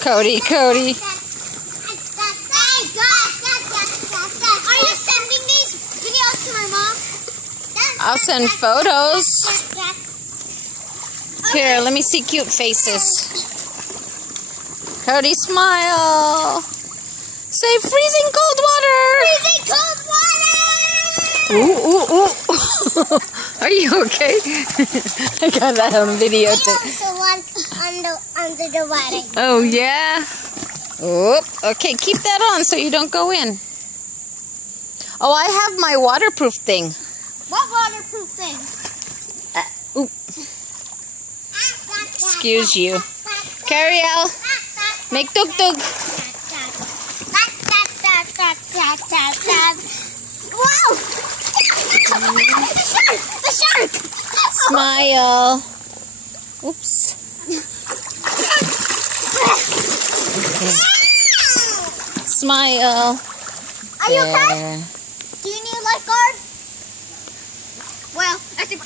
Cody. Are you sending these videos to my mom? I'll send photos. Here, let me see cute faces. Cody, smile. Say freezing cold water. Freezing cold water! Ooh, ooh, ooh. Are you okay? I got that on video I too. also want under the water. Oh, yeah? Oop. Okay, keep that on so you don't go in. Oh, I have my waterproof thing. What waterproof thing? Oop. Excuse you. Cariel, make tug-tug. Wow! The shark! Smile. Oops. Smile. Are you okay? There. Do you need a lifeguard? Well, I think...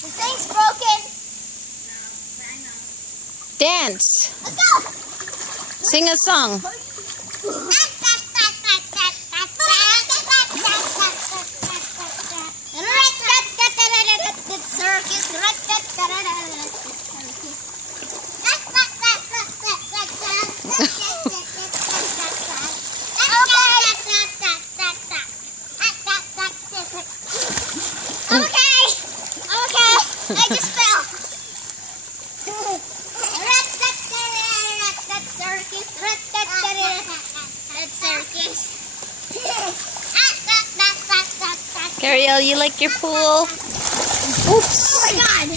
The thing's broken. Dance. Let's go. Sing a song. I'm okay. I just fell. Cariel, you like your pool? Oops. Oh my God.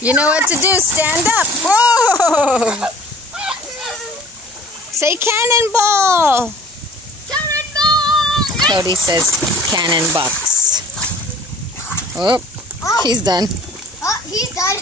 You know what to do. Stand up. Whoa. Say cannonball. Cannonball. Cody says cannon box. Oh, he's done. Oh, he's done.